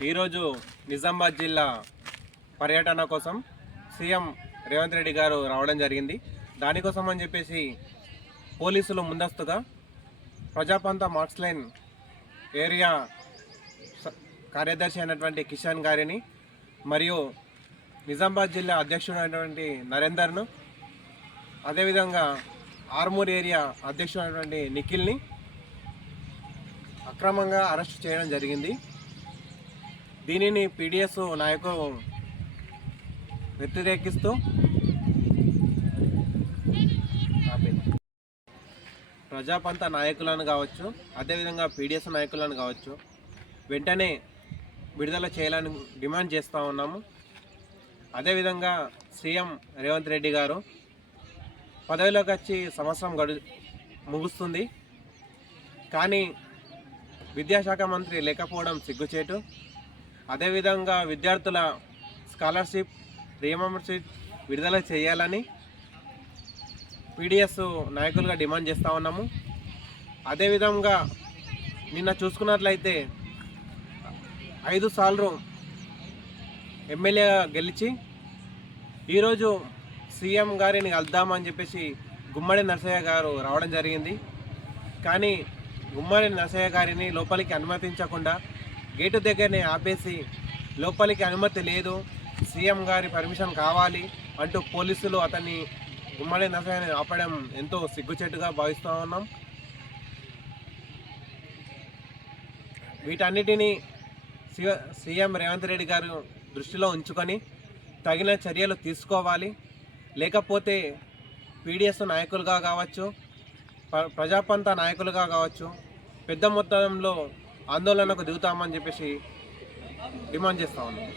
ఈరోజు నిజామాబాద్ జిల్లా పర్యటన కోసం సీఎం రేవంత్ రెడ్డి గారు రావడం జరిగింది. దానికోసం అని చెప్పేసి పోలీసులు ముందస్తుగా ప్రజాపంత మార్క్స్ లైన్ ఏరియా కార్యదర్శి అయినటువంటి కిషన్ గారిని మరియు నిజామాబాద్ జిల్లా అధ్యక్షుడు అయినటువంటి నరేందర్ను అదేవిధంగా ఆర్మూర్ ఏరియా అధ్యక్షుడు అయినటువంటి నిఖిల్ని అక్రమంగా అరెస్ట్ చేయడం జరిగింది. దీనిని పీడిఎస్ నాయకులు వ్యతిరేకిస్తూ ప్రజాపంత నాయకులను కావచ్చు అదేవిధంగా పీడిఎస్ నాయకులను కావచ్చు వెంటనే విడుదల చేయాలని డిమాండ్ చేస్తూ ఉన్నాము. అదేవిధంగా సీఎం రేవంత్ రెడ్డి గారు పదవిలోకి వచ్చి సంవత్సరం గడు ముగుస్తుంది. కానీ విద్యాశాఖ మంత్రి లేకపోవడం సిగ్గుచేటు. అదేవిధంగా విద్యార్థుల స్కాలర్షిప్ రీమెంబర్షిప్ విడుదల చేయాలని పీడిఎస్ నాయకులుగా డిమాండ్ చేస్తూ ఉన్నాము. అదేవిధంగా నిన్న చూసుకున్నట్లయితే ఐదు సార్లు ఎమ్మెల్యేగా గెలిచి ఈరోజు సీఎం గారిని కలుద్దామని చెప్పేసి గుమ్మడి నరసయ్య గారు రావడం జరిగింది. కానీ గుమ్మడి నరసయ్య గారిని లోపలికి అనుమతించకుండా గేటు దగ్గరనే ఆపేసి లోపలికి అనుమతి లేదు. సీఎం గారి పర్మిషన్ కావాలి అంటూ పోలీసులు అతన్ని గుమ్మడి నరసయ్యని ఆపడం ఎంతో సిగ్గుచెట్టుగా భావిస్తూ ఉన్నాం. వీటన్నిటినీ సీఎం రేవంత్ రెడ్డి గారు దృష్టిలో ఉంచుకొని తగిన చర్యలు తీసుకోవాలి. లేకపోతే పీడిఎస్ నాయకులుగా కావచ్చు ప్ర- ప్రజాపంత నాయకులుగా కావచ్చు పెద్ద మొత్తంలో ఆందోళనకు దిగుతామని చెప్పేసి డిమాండ్ చేస్తా ఉన్నాం.